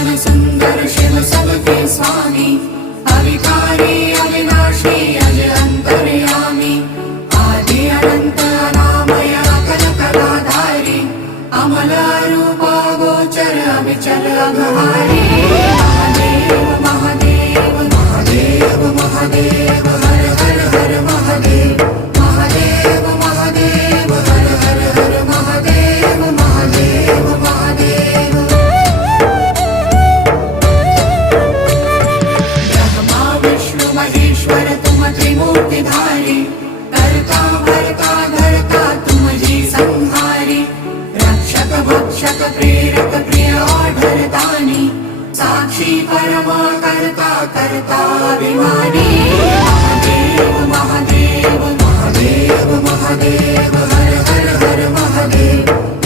भुवन सुंदर शिव सबके स्वामी, अविकारी अविनाशी अज अंतर्यामी, आदि अनंत अनामय अकल कलाधारी, अमल रूप गोचर अविचल अघहारी। महादेव महादेव महादेव महादेव हर हर हर महादेव, महादेव महादेव हर हर हर महादेव, महादेव महादेव। ब्रह्मा विष्णु महेश्वर तुम त्रिमूर्तिधारी, कर्ता भर्ता धर्ता तुम जी संहारी, रक्षक भक्षक प्रेरक प्रिय आढरदानी, साक्षी परमा कर्ता कर्ता अभिमानी। महादेव महादेव महादेव महादेव हर हर हर महादेव।